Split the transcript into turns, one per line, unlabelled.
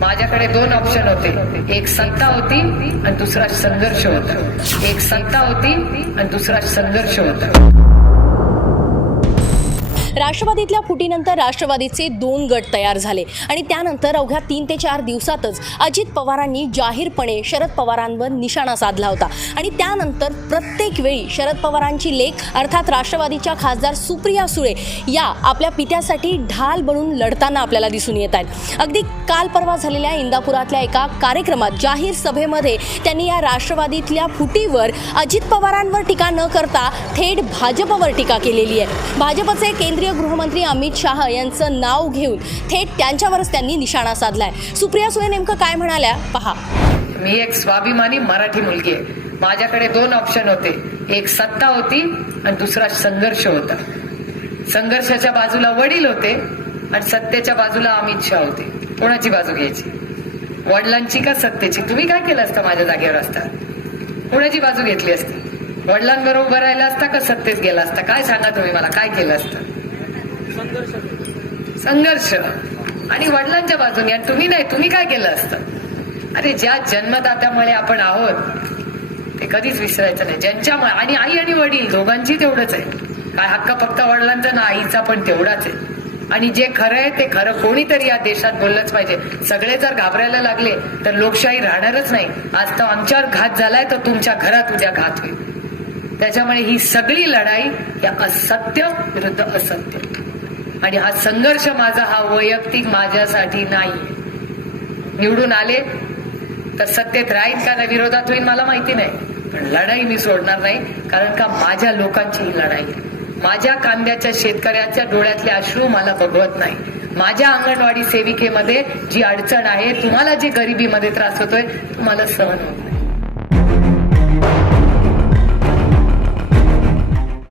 माझ्याकडे दोन ऑप्शन होते. एक सत्ता होती आणि दुसरा संघर्ष होता. एक सत्ता होती आणि दुसरा संघर्ष होता.
राष्ट्रवादीतल्या फुटीनंतर राष्ट्रवादीचे दोन गट तयार झाले. आणि त्यानंतर अवघ्या तीन ते चार दिवसातच अजित पवारांनी जाहीरपणे शरद पवारांवर निशाणा साधला होता. आणि त्यानंतर प्रत्येक वेळी शरद पवारांची लेख अर्थात राष्ट्रवादीच्या खासदार सुप्रिया सुळे या आपल्या पित्यासाठी ढाल बनून लढताना आपल्याला दिसून येत आहेत. अगदी काल परवा झालेल्या इंदापुरातल्या एका कार्यक्रमात जाहीर सभेमध्ये त्यांनी या राष्ट्रवादीतल्या फुटीवर अजित पवारांवर टीका न करता थेट भाजपवर टीका केलेली आहे. भाजपचे केंद्रीय गृहमंत्री अमित शहा यांचं नाव घेऊन थेट त्यांच्यावरच त्यांनी निशाणा साधलाय. सुप्रिया सुळे नेमकं काय म्हणाल्या? पहा.
मी एक स्वाभिमानी मराठी मुलगी आहे. माझ्याकडे दोन ऑप्शन होते. एक सत्ता होती आणि दुसरा संघर्ष होता. संघर्षाच्या बाजूला वडील होते आणि सत्तेच्या बाजूला अमित शाह होते. कोणाची बाजू घ्यायची? वडिलांची का सत्तेची? तुम्ही काय केलं असतं माझ्या जागेवर असता? कोणाची बाजू घेतली असती? वडिलांबरोबर राहिला असता का सत्तेत गेला असता? काय सांगा तुम्ही मला? काय केलं असतं? संघर्ष. आणि वडिलांच्या बाजूने तुम्ही नाही तुम्ही काय केलं असतं? अरे ज्या जन्मदात्यामुळे आपण आहोत ते कधीच विसरायचं नाही. ज्यांच्यामुळे आणि आई आणि वडील दोघांची तेवढंच आहे. काय हक्क फक्त वडिलांचा ना आईचा पण तेवढाच आहे. आणि जे खरं आहे ते खरं कोणीतरी या देशात बोललंच पाहिजे. सगळे जर घाबरायला लागले तर लोकशाही राहणारच नाही. आज तर आमच्यावर घात झालाय तर तुमच्या घरात उद्या घात होईल. त्याच्यामुळे ही सगळी लढाई या असत्य विरुद्ध असत्य. आणि हा संघर्ष माझा हा वैयक्तिक माझ्यासाठी नाही. निवडून आले तर सत्तेत राहीन का? नाही विरोधात होईल मला माहिती नाही. पण लढाई मी सोडणार नाही कारण का माझ्या लोकांची ही लढाई. माझ्या कांद्याच्या शेतकऱ्याच्या डोळ्यातले अश्रू मला बघवत नाही. माझ्या अंगणवाडी सेविकेमध्ये जी अडचण आहे तुम्हाला जी गरिबीमध्ये त्रास होतोय तुम्हाला सहन होत नाही.